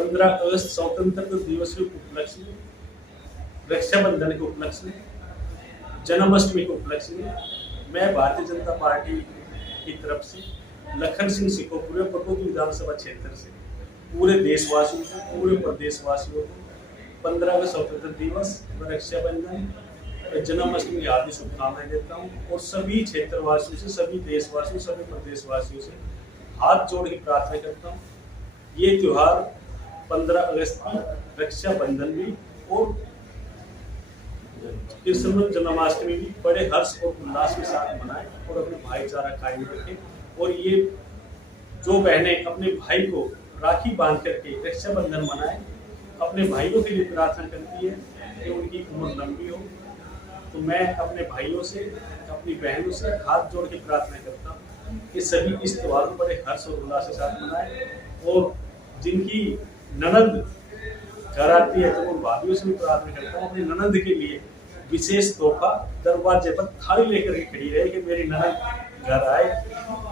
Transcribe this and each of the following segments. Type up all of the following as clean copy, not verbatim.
15 अगस्त स्वतंत्रता दिवस के उपलक्ष्य में, रक्षाबंधन के उपलक्ष्य में, जन्माष्टमी के उपलक्ष्य में मैं भारतीय जनता पार्टी की तरफ से लखन सिंह सिकोपुरे पटोदी विधानसभा क्षेत्र से पूरे देशवासियों को, पूरे प्रदेशवासियों को 15 अगस्त स्वतंत्रता दिवस व रक्षाबंधन जन्माष्टमी की हार्दिक शुभकामनाएं देता हूँ और सभी क्षेत्रवासियों से, सभी देशवासियों, सभी प्रदेशवासियों से हाथ जोड़ के प्रार्थना करता हूँ। ये त्योहार 15 अगस्त की रक्षाबंधन भी और कृष्ण जन्माष्टमी भी बड़े हर्ष और उल्लास के साथ मनाएं और अपने भाईचारा कायम रखें। और ये जो बहनें अपने भाई को राखी बांध करके रक्षाबंधन मनाएं, अपने भाइयों के लिए प्रार्थना करती है कि उनकी उम्र लंबी हो। तो मैं अपने भाइयों से, अपनी बहनों से हाथ जोड़ के प्रार्थना करता हूँ कि सभी इस त्योहार को बड़े हर्ष और उल्लास के साथ मनाएं। और जिनकी ननद घर आती है तो उन भाभियों से भी प्रार्थना करता हूँ अपनी ननद के लिए विशेष तोहफा दरवाजे पर थाली लेकर के खड़ी रहे कि मेरी ननद घर आए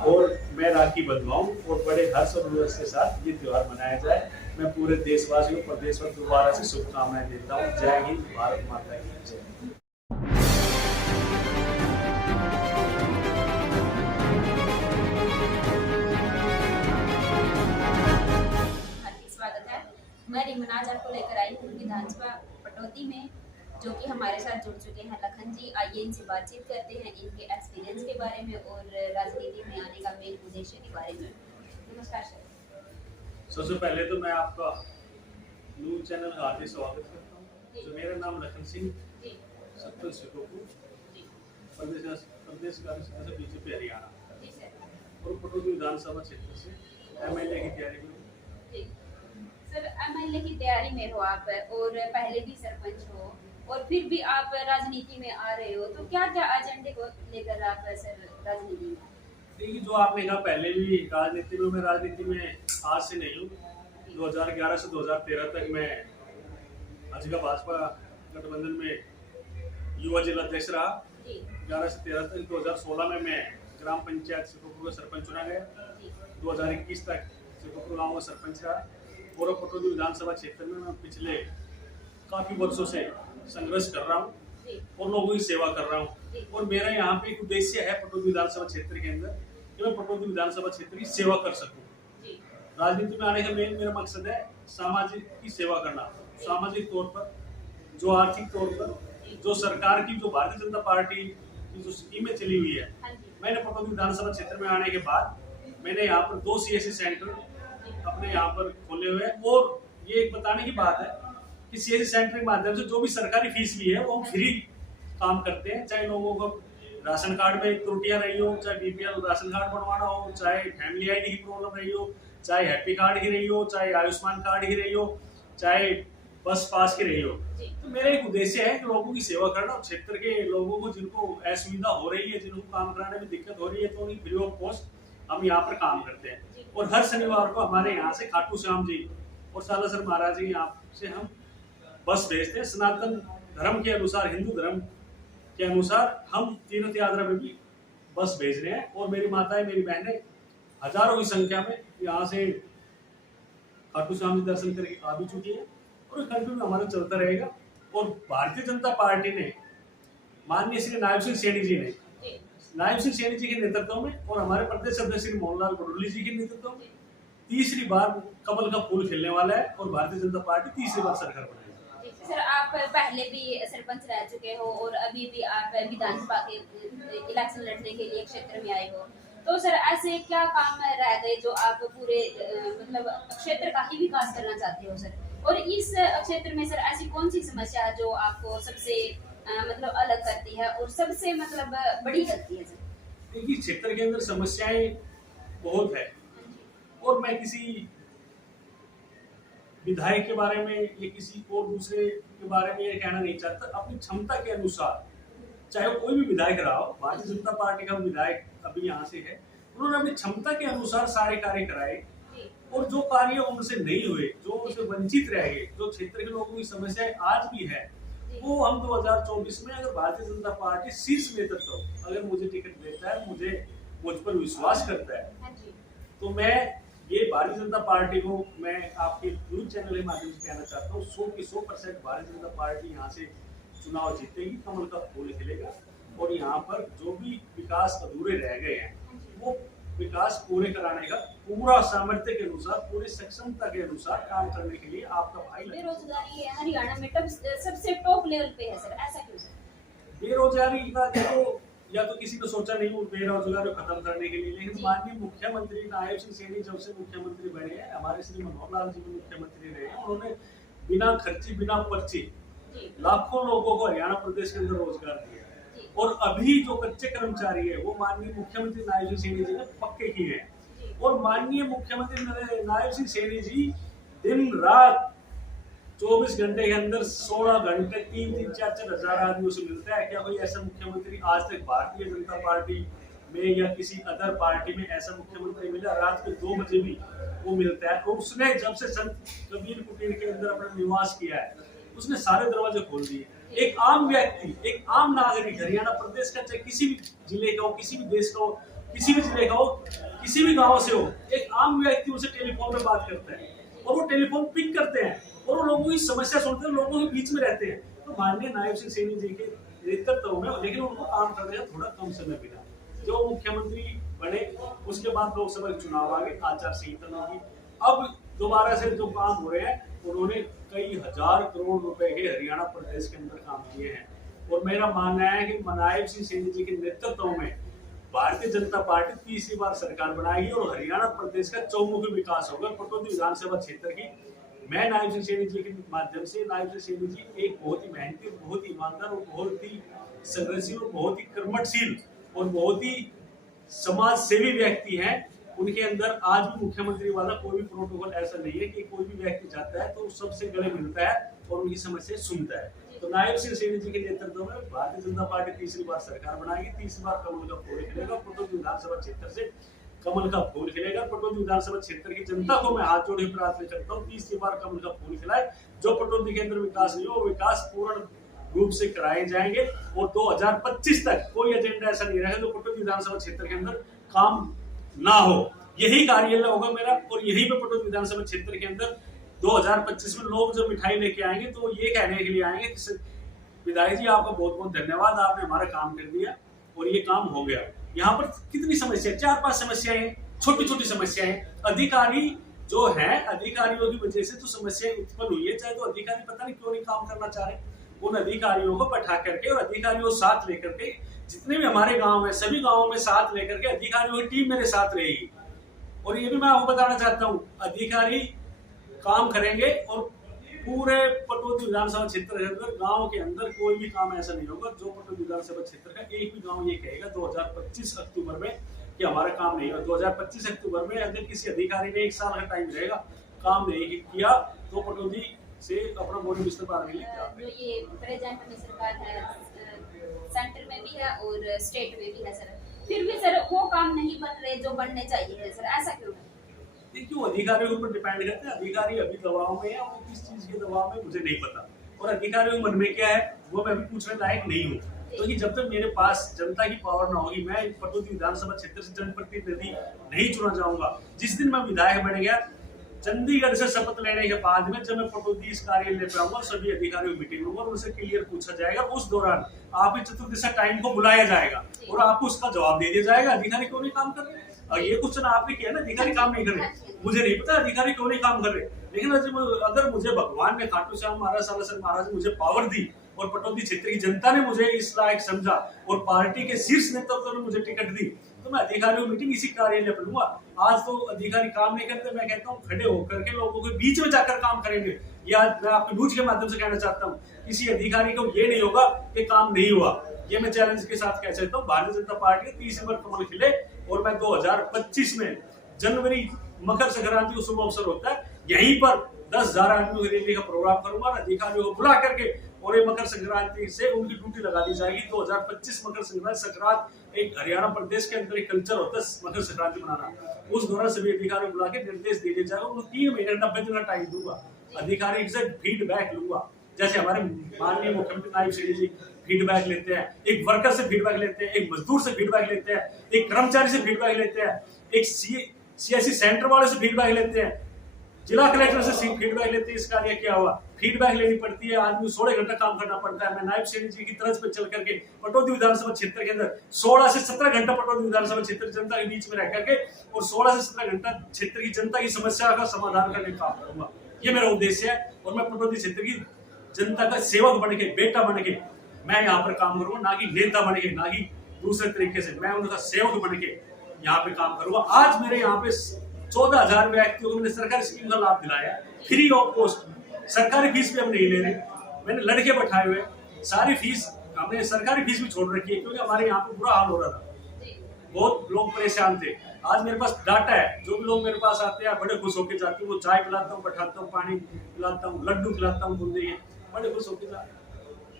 और मैं राखी बंधवाऊं और बड़े हर्ष और उल्लास के साथ ये त्योहार मनाया जाए। मैं पूरे देशवासियों को प्रदेशवासियों दोबारा से शुभकामनाएं देता हूँ। जय हिंद, भारत माता की जय। मैं रिमनाज आपको लेकर आई हूँ विधानसभा पटौदी में, जो कि हमारे साथ जुड़ चुके हैं लखन जी। आइए इनसे बातचीत करते हैं इनके एक्सपीरियंस के बारे में और राजनीति में आने का मेन उद्देश्य के बारे में। नमस्कार सर। सबसे पहले तो मैं आपका न्यूज चैनल का हार्दिक स्वागत करता हूँ। तो मेरा नाम लखन सिंह सत्तर सिकोपुर, प्रदेश कार्य सदस्य बीजेपी हरियाणा और पटौदी विधानसभा क्षेत्र से एमएलए की तैयारी में। सर, एमएलए की तैयारी में हो आप और पहले भी सरपंच हो और फिर भी आप राजनीति में आ रहे हो, तो क्या क्या एजेंडे को लेकर आप सर राजनीति में? देखिए, जो आपने कहा पहले भी राजनीति में, मैं राजनीति में आज से नहीं हूँ। 2011 से 2013 तक मैं अजगा भाजपा गठबंधन में युवा जिला अध्यक्ष रहा। 11 से 13 तक 2016 में मैं ग्राम पंचायत सिकोपुर का सरपंच चुना गया। 2021 तक सिकोपुर गाँव का सरपंच रहा और पटौदी विधानसभा क्षेत्र में मैं पिछले काफी वर्षों से संघर्ष कर रहा हूँ और लोगों की सेवा कर रहा हूँ। और मेरा यहाँ पे एक उद्देश्य है पटौदी विधानसभा क्षेत्र के अंदर कि मैं पटौदी विधानसभा क्षेत्र की सेवा कर सकूँ। राजनीति में आने का मेरा मकसद है सामाजिक की सेवा करना। सामाजिक तौर पर, जो आर्थिक तौर पर, जो सरकार की, जो भारतीय जनता पार्टी की जो स्कीमें चली हुई है, मैंने पटौदी विधानसभा क्षेत्र में आने के बाद मैंने यहाँ पर 2 CSC सेंटर अपने यहाँ पर खोले हुए हैं। और ये एक बताने की बात है कि CSC सेंटर के माध्यम से जो भी सरकारी फीस भी है वो हम फ्री काम करते हैं। चाहे लोगों को राशन कार्ड में त्रुटियां रही हो, चाहे BPL राशन कार्ड बनवाना हो, चाहे फैमिली ID की प्रॉब्लम रही हो, चाहे हैप्पी कार्ड की रही हो, चाहे आयुष्मान कार्ड की रही हो, चाहे बस पास की रही हो। तो मेरा एक उद्देश्य है कि लोगों की सेवा करना और क्षेत्र के लोगों को जिनको असुविधा हो रही है, जिनको काम कराने में दिक्कत हो रही है, तो उनकी फ्री ऑफ कॉस्ट हम यहाँ पर काम करते हैं। और हर शनिवार को हमारे यहाँ से खाटू श्याम जी और सालासर महाराज जी यहाँ से हम बस भेजते हैं। सनातन धर्म के अनुसार, हिंदू धर्म के अनुसार हम तीर्थ यात्रा में भी बस भेज रहे हैं। और मेरी माताएं, मेरी बहनें हजारों की संख्या में यहाँ से खाटू श्याम जी दर्शन करके आ भी चुकी है और कंटिन्यू हमारा चलता रहेगा। और भारतीय जनता पार्टी ने माननीय श्री नायब सिंह सैनी जी ने, नायब सिंह सैनी जी के नेतृत्व में और हमारे प्रदेश अध्यक्ष श्री मोहनलाल बडोली जी के नेतृत्व में तीसरी बार कमल का फूल खिलने वाला है और भारतीय जनता पार्टी तीसरी बार सरकार बनाएगी। सर, आप पहले भी सरपंच रह चुके हो और अभी भी आप विधानसभा के इलेक्शन लड़ने के लिए क्षेत्र में आए हो, तो सर ऐसे क्या काम रह गए जो आप पूरे मतलब क्षेत्र का ही विकास करना चाहते हो सर? और इस क्षेत्र में सर ऐसी कौन सी समस्या है जो आपको सबसे मतलब अलग करती है और सबसे मतलब बड़ी करती है सर? देखिए, क्षेत्र के अंदर समस्याएं बहुत है और मैं किसी विधायक के बारे में या किसी और दूसरे के बारे में ये कहना नहीं चाहता। अपनी क्षमता के अनुसार, चाहे वो कोई भी विधायक रहा हो, भारतीय जनता पार्टी का विधायक अभी यहाँ से है, उन्होंने अपनी क्षमता के अनुसार सारे कार्य कराए और जो कार्य उनसे नहीं हुए, जो उनसे वंचित रह गए, जो क्षेत्र के लोगों की समस्याएं आज भी है, वो हम 2024 में अगर भारतीय जनता पार्टी शीर्ष नेतृत्व अगर मुझे टिकट देता है, मुझे मुझ पर विश्वास करता है, तो मैं ये भारतीय जनता पार्टी को मैं आपके न्यूज चैनल के माध्यम से कहना चाहता हूँ 100% भारतीय जनता पार्टी यहाँ से चुनाव जीतेगी, कमल का फूल खिलेगा और यहाँ पर जो भी विकास अधूरे रह गए हैं वो विकास पूरे कराने का पूरा सामर्थ्य के अनुसार, पूरी सक्षमता के अनुसार काम करने के लिए आपका भाई लगेगा। बेरोजगारी हरियाणा में सबसे टॉप लेवल पे है सर, ऐसा क्यों सर? बेरोजगारी का देखो, या तो किसी ने सोचा नहीं वो बेरोजगारी को खत्म करने के लिए, लेकिन माननीय मुख्यमंत्री नायब सिंह सैनी जब से मुख्यमंत्री बने हैं, हमारे श्री मनोहर लाल जी भी मुख्यमंत्री रहे हैं, उन्होंने बिना खर्ची बिना पर्ची लाखों लोगों को हरियाणा प्रदेश के अंदर रोजगार दिया है। और अभी जो कच्चे कर्मचारी है वो माननीय मुख्यमंत्री नायब सिंह सैनी जी ने पक्के किए हैं। और माननीय मुख्यमंत्री नायब सिंह सैनी जी दिन रात 24 घंटे के अंदर 16 घंटे 3-3, 4-4 हजार आदमियों से मिलता है। क्या कोई ऐसा मुख्यमंत्री आज तक भारतीय जनता पार्टी में या किसी अदर पार्टी में ऐसा मुख्यमंत्री मिला? रात के 2 बजे भी वो मिलता है। और उसने जब से संत कबीर कुटीर के अंदर अपना निवास किया है, उसने सारे दरवाजे खोल दिए। एक आम व्यक्ति, एक आम नागरिक हरियाणा प्रदेश का, चाहे किसी भी जिले का हो, किसी भी देश का हो, किसी भी जिले का हो, किसी भी गांव से हो, एक आम व्यक्ति उनसे टेलीफोन पे बात करता है और वो टेलीफोन पिक करते हैं और वो लोगों की समस्या सुनते हैं, लोगों के बीच में रहते हैं। तो माननीय नायब सिंह सैनी जी के नेतृत्व में, लेकिन उनको काम करने का थोड़ा कम समय मिला। जो मुख्यमंत्री बने उसके बाद लोकसभा के चुनाव आ गए, आचार संहिता लगी। अब दोबारा से जो काम हो रहे हैं, उन्होंने कई हजार करोड़ रुपए के हरियाणा प्रदेश के अंदर काम किए हैं। और मेरा मानना है कि नायब सिंह सैनी जी के नेतृत्व में भारतीय जनता पार्टी तीसरी बार सरकार बनाएगी और हरियाणा प्रदेश का चौमुखी विकास होगा। पटौदी विधानसभा क्षेत्र की मैं नायब सिंह सैनी जी के माध्यम से, नायब सिंह सैनी जी एक बहुत ही मेहनती, बहुत ही ईमानदार और बहुत ही संघर्षशील, बहुत ही कर्मठशील और बहुत ही समाज सेवी व्यक्ति हैं। उनके अंदर आज भी मुख्यमंत्री वाला कोई भी प्रोटोकॉल ऐसा नहीं है कि कोई भी व्यक्ति जाता है तो सबसे गले मिलता है और उनकी समस्या सुनता है। तो नायब सिंह सैनी जी के नेतृत्व में भारतीय जनता पार्टी तीसरी बार सरकार बनाएगी, तीसरी बार कमल का फूल खिलेगा। पटौदी विधानसभा क्षेत्र से कमल का फूल खिलेगा। पटौदी विधानसभा क्षेत्र की जनता को मैं हाथ जोड़ के प्रार्थना करता हूँ, तीसरी बार कमल का फूल खिलाए। जो पटौदी के अंदर विकास नहीं हो, विकास पूर्ण रूप से कराए जाएंगे और 2025 तक कोई एजेंडा ऐसा नहीं रहेगा जो पटौदी विधानसभा क्षेत्र के अंदर काम ना हो। यही कार्यालय होगा मेरा और यही पे पटौदी विधानसभा क्षेत्र के अंदर 2025 में लोग जब मिठाई लेके आएंगे तो ये कहने के लिए आएंगे कि विधायक जी आपका बहुत बहुत धन्यवाद, आपने हमारा काम कर दिया और ये काम हो गया। यहाँ पर कितनी समस्या, 4-5 समस्याएं, छोटी छोटी समस्याएं, अधिकारी जो है, अधिकारियों की वजह से तो समस्याएं उत्पन्न हुई है। चाहे तो अधिकारी पता नहीं क्यों नहीं काम करना चाह रहे, उन अधिकारियों को बैठा करके और अधिकारियों को साथ लेकर के, जितने भी हमारे गांव में, सभी गांवों में साथ लेकर के अधिकारियों की टीम मेरे साथ रहेगी। और ये भी मैं आपको बताना चाहता हूँ, अधिकारी काम करेंगे और पूरे पटौदी विधानसभा क्षेत्र के अंदर, गांव के अंदर कोई भी काम ऐसा नहीं होगा जो पटौदी विधानसभा क्षेत्र का एक भी गांव ये कहेगा 2025 अक्टूबर में कि हमारा काम नहीं होगा। 2025 अक्टूबर में अगर किसी अधिकारी ने 1 साल का टाइम रहेगा, काम नहीं किया तो पटौदी से अपना बोली बिस्तर पाने के लिए तैयार है। जो ये प्रेजेंट में सरकार है, सेंटर में भी है और स्टेट में भी है सर, फिर भी सर वो काम नहीं बन रहे जो बनने चाहिए सर, ऐसा क्यों है? क्यों अधिकारियों के ऊपर डिपेंड करते हैं। अधिकारी अभी दबाव में है, वो किस चीज के दबाव में मुझे नहीं पता, और अधिकारियों के मन में क्या है वो मैं अभी पूछने लायक नहीं हूँ। क्योंकि जब तक मेरे पास जनता की पावर ना होगी, मैं पटौदी विधानसभा क्षेत्र से जनप्रतिनिधि नहीं चुना जाऊंगा। जिस दिन मैं विधायक बन गया, चंडीगढ़ से शपथ लेने के बाद में जब मैं पटौदी इस कार्यालय पे आऊंगा, सभी अधिकारियों की मीटिंग होगा और उनसे क्लियर पूछा जाएगा। उस दौरान आपके चतुर्दिशा टाइम को बुलाया जाएगा और आपको उसका जवाब दे दिया जाएगा अधिकारी क्यों नहीं काम कर रहे। और ये क्वेश्चन आपने किया ना, अधिकारी काम नहीं कर रहे, मुझे नहीं पता अधिकारी क्यों नहीं काम कर रहे। लेकिन अगर मुझे भगवान ने, खाटू श्याम महाराज, सालासर महाराज ने मुझे पावर दी और पटौदी क्षेत्र की जनता ने मुझे इस लायक समझा और पार्टी के शीर्ष नेतृत्व ने मुझे टिकट दी, तो मैं अधिकारियों की मीटिंग इसी कार्यालय पर लूंगा। आज तो अधिकारी काम नहीं करते, मैं कहता हूँ खड़े होकर के लोगों के बीच में जाकर काम करेंगे। या मैं आपके न्यूज के माध्यम से कहना चाहता हूँ, किसी अधिकारी को ये नहीं होगा कि काम नहीं हुआ। ये मैं चैलेंज के साथ कह सकता हूँ। भारतीय जनता पार्टी 30 नंबर कमल खिले और मैं 2025 में जनवरी मकर संक्रांति को शुभ अवसर होता है, यहीं पर 10,000 आदमियों की रैली का प्रोग्राम करूंगा, अधिकारियों को बुला करके, और ये मकर संक्रांति से उनकी ड्यूटी लगा दी जाएगी। 2025 मकर संक्रांति एक हरियाणा प्रदेश के अंदर एक कल्चर होता है मकर संक्रांति मनाना। उस दौरान सभी अधिकारियों को बुला के निर्देश दे दिया जाएगा। उनको 3 महीने 90 दिन का टाइम दूंगा, अधिकारी से फीडबैक लूंगा। जैसे हमारे माननीय मुख्यमंत्री नायब सैनी जी फीडबैक लेते हैं, एक वर्कर से फीडबैक लेते हैं, एक मजदूर से फीडबैक लेते हैं, एक कर्मचारी से फीडबैक लेते हैं, एक सीएससी सेंटर वाले से फीडबैक लेते हैं, जिला कलेक्टर से फीडबैक लेते हैं, इस कार्य क्या हुआ, फीडबैक लेनी पड़ती है, आदमी 16 घंटा काम करना पड़ता है। मैं नायब सैनी जी की तरज पर चल करके पटौदी विधानसभा क्षेत्र के अंदर 16 से 17 घंटा पटौदी विधानसभा क्षेत्र जनता के बीच में रह करके और 16 से 17 घंटा क्षेत्र की जनता की समस्या का समाधान करने का काम करूंगा। ये मेरा उद्देश्य है और मैं पटौदी क्षेत्र की जनता का सेवक बन के, बेटा बन के मैं यहाँ पर काम करूंगा, ना कि नेता बन के, ना कि दूसरे तरीके से। मैं उनका सेवक बन के यहाँ पे काम करूंगा। आज मेरे यहाँ पे 14,000 व्यक्तियों को मैंने सरकारी स्कीम का लाभ दिलाया, फ्री ऑफ कॉस्ट। सरकारी फीस भी हम नहीं ले रहे, मैंने लड़के बैठाए हुए, सारी फीस हमने सरकारी फीस भी छोड़ रखी है, क्योंकि हमारे यहाँ पे बुरा हाल हो रहा था, बहुत लोग परेशान थे। आज मेरे पास डाटा है, जो भी लोग मेरे पास आते हैं बड़े खुश होकर जाते हैं, वो चाय पिलाता हूँ, बैठाता हूँ, पानी पिलाता हूँ, लड्डू खिलाता हूँ, बूंदी है, बड़े खुश होकर जाते हैं।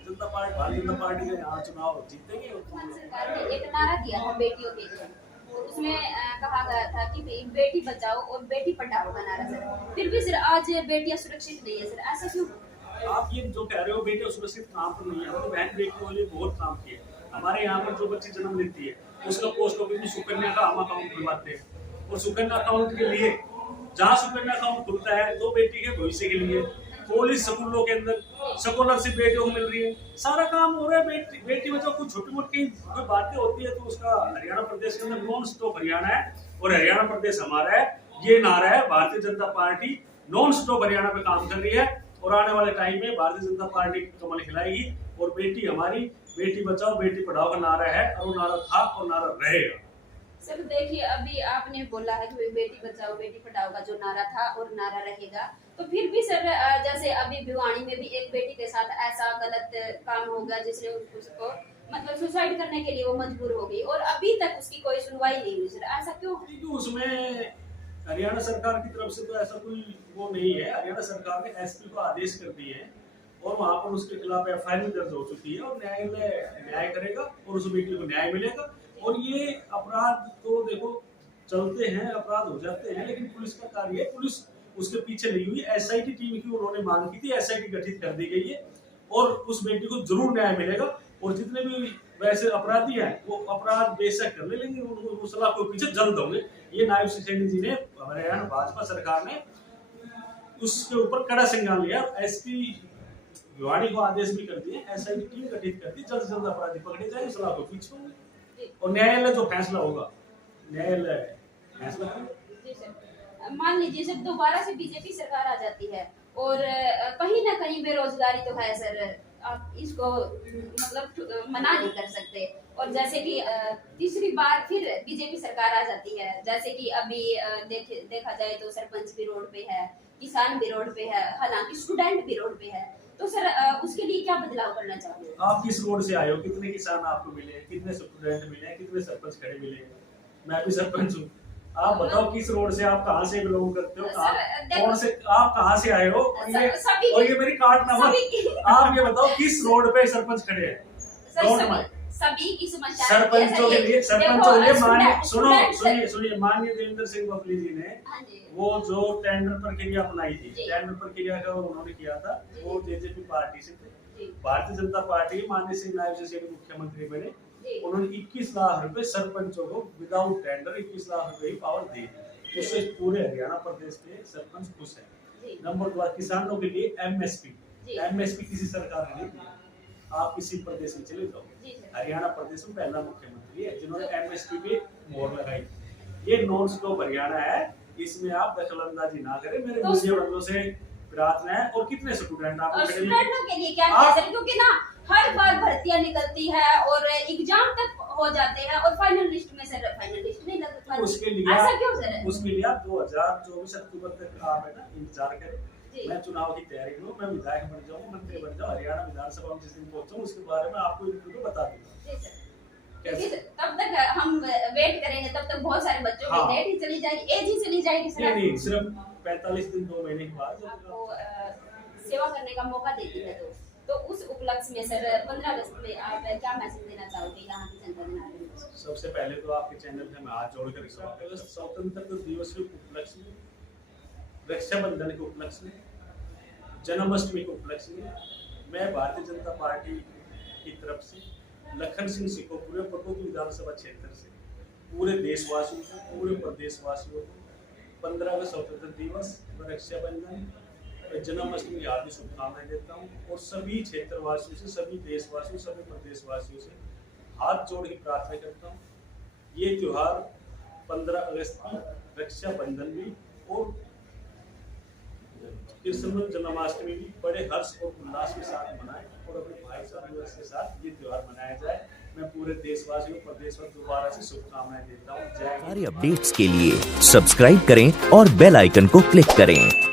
जनता पार्टी, भारतीय जनता पार्टी के यहाँ चुनाव जीतेंगे। सरकार ने एक नारा दिया था बेटियों के लिए, उसमें कहा गया था कि बेटी बचाओ और बेटी पढ़ाओ का नारा सर, फिर भी सर आज बेटियां सुरक्षित नहीं है सर, ऐसा क्यों? आप ये जो कह रहे हो बेटियां सुरक्षित काम पर नहीं है, हमने बहन बेटियों के लिए बहुत काम किया। हमारे यहाँ पर जो बच्ची जन्म लेती है उसका पोस्ट ऑफिस में सुकन्या का हम अकाउंट खुलवाते हैं, और सुकन्या अकाउंट के लिए जहाँ सुकन्या अकाउंट खुलता है तो बेटी के भविष्य के लिए कॉलेज स्कूलों के अंदर स्कॉलरशिप बेटियों को मिल रही है, सारा काम हो रहा है। बेटी बचाओ, कुछ छोटी मोटी कोई बातें होती है तो उसका हरियाणा प्रदेश के अंदर नॉन स्टॉप हरियाणा है और हरियाणा प्रदेश हमारा है, ये नारा है। Bharatiya Janata party non stop Haryana पे काम कर रही है और आने वाले टाइम में भारतीय जनता पार्टी कमल खिलाएगी और बेटी हमारी, बेटी बचाओ बेटी पढ़ाओ का नारा है और वो नारा था और नारा रहेगा। सर देखिए, अभी आपने बोला है कि बेटी बचाओ बेटी पढ़ाओ का जो नारा था और नारा रहेगा, तो फिर भी सर जैसे अभी भिवानी में भी एक बेटी के साथ ऐसा गलत काम हो गया जिसने उसको मतलब सुसाइड करने के लिए वो मजबूर हो गई और अभी तक उसकी कोई सुनवाई नहीं हुई सर, ऐसा क्यों? क्योंकि उसमें हरियाणा सरकार की तरफ से तो ऐसा कोई वो नहीं है। हरियाणा सरकार ने एसपी को आदेश कर दिए हैं और वहां पर उसके खिलाफ एफआईआर दर्ज हो चुकी है और न्यायालय न्याय करेगा और उस बेटी को न्याय मिलेगा। और ये अपराध तो देखो चलते हैं, अपराध हो जाते हैं, लेकिन पुलिस का कार्य है, पुलिस उसके पीछे लगी हुई। एसआईटी टीम की उन्होंने मांग की थी, एसआईटी गठित कर दी गई है और उस बेटी को जरूर न्याय मिलेगा। और जितने भी वैसे अपराधी हैं वो अपराध बेशक कर ले, लेकिन उनको सलाह को पीछे जल्द होंगे। ये नायब सैनी जी ने, हरियाणा भाजपा सरकार ने उसके ऊपर कड़ा संज्ञान लिया। एसपी भिवानी को आदेश भी कर दिए, एसआईटी टीम गठित कर दी, जल्द से जल्द अपराधी पकड़े जाएंगे, सलाह को पीछे होंगे और न्यायालय जो फैसला होगा न्यायालय फैसला करेगा। मान लीजिए सर दोबारा से बीजेपी सरकार आ जाती है और कहीं ना कहीं बेरोजगारी तो है सर, आप इसको मतलब मना नहीं कर सकते। और जैसे कि तीसरी बार फिर बीजेपी सरकार आ जाती है, जैसे कि अभी देखा जाए तो सरपंच भी रोड पे है, किसान भी रोड पे है, हालांकि स्टूडेंट भी रोड पे है, तो सर उसके लिए क्या बदलाव करना चाहोगे? आप किस रोड से आए हो, कितने किसान आपको मिले, कितने स्टूडेंट मिले, कितने सरपंच खड़े मिले? मैं भी सरपंच हूँ, आप बताओ किस रोड से, आप कहाँ से बिलोंग करते हो, कौन से, आप कहाँ से आए हो? और ये मेरी कार्ड नंबर, आप ये बताओ किस रोड पे सरपंच खड़े हैं? सभी की समस्या सरपंचों के लिए, सरपंचों के लिए माननीय, सुनिए माननीय देवेंद्र सिंह बबली जी ने वो जो टेंडर प्रक्रिया अपनाई थी, टेंडर प्रक्रिया का उन्होंने किया था, वो जेजेपी पार्टी से थे। भारतीय जनता पार्टी माननीय श्री नायब सैनी मुख्यमंत्री बने, उन्होंने 21 लाख रुपए सरपंचों को विदाउट टेंडर 21 लाख रुपए ही पावर दी, उससे पूरे हरियाणा प्रदेश के सरपंच खुश है। नंबर 2, किसानों के लिए एमएसपी किसी सरकार ने नहीं दिया। आप किसी प्रदेश में चले जाओ, हरियाणा प्रदेश में पहला मुख्यमंत्री है जिन्होंने एमएसपी पे मोहर लगाई। ये नॉन स्टॉप हरियाणा है, इसमें आप दखलंदाजी ना करें, मेरे मीडिया बंधुओं से प्रार्थना है। और कितने स्टूडेंट आपको स्टूडेंटों के लिए क्या किया सर, क्योंकि ना हर बार भर्तियां निकलती है और एग्जाम तक हो जाते हैं और फाइनल लिस्ट में सर फाइनल लिस्ट नहीं लगता, उसके लिए ऐसा क्यों सर? उसके लिए आप 2024 अक्टूबर तक आप है ना इंतजार करें। मैं चुनाव की तैयारी में हूँ, मैं विधायक बन जाऊँ, मंत्री बन जाऊँ, हरियाणा विधानसभा में जिस दिन पहुंचूं उसके बारे में आपको इंटरव्यू बता दूंगा। तब तक हम वेट करेंगे, तब तक बहुत सारे बच्चों की डेट ही चली जाएगी, एज ही चली जाएगी सर। नहीं, सिर्फ 45 दिन 2 महीने के बाद आपको सेवा करने का मौका देती है तो उस उपलक्ष्य में सर 15 अगस्त में आप क्या मैसेज देना चाहोगे यहाँ की जनता को? सबसे पहले तो आपके चैनल से मैं हाथ जोड़कर स्वतंत्रता दिवस के उपलक्ष्य में, रक्षाबंधन के उपलक्ष्य में, जन्माष्टमी के उपलक्ष्य में मैं भारतीय जनता पार्टी की तरफ से लखन सिंह सिको पूरे पटौदी विधानसभा क्षेत्र से पूरे देशवासियों को, पूरे प्रदेशवासियों को 15 अगस्त स्वतंत्रता दिवस, रक्षाबंधन, जन्माष्टमी की हार्दिक शुभकामनाएं देता हूँ और सभी क्षेत्रवासियों से, सभी देशवासियों, सभी प्रदेशवासियों से हाथ जोड़ के प्रार्थना करता हूँ। ये त्योहार 15 अगस्त की, रक्षाबंधन भी और कृष्ण जन्माष्टमी भी बड़े हर्ष और उल्लास के साथ मनाएं और अपने भाईचारे के साथ ये त्योहार मनाया जाए। मैं पूरे देशवासियों को प्रदेश में दोबारा से शुभकामनाएं देता हूँ। जय हिंद। सारे अपडेट्स के लिए सब्सक्राइब करें और बेल आइकन को क्लिक करें।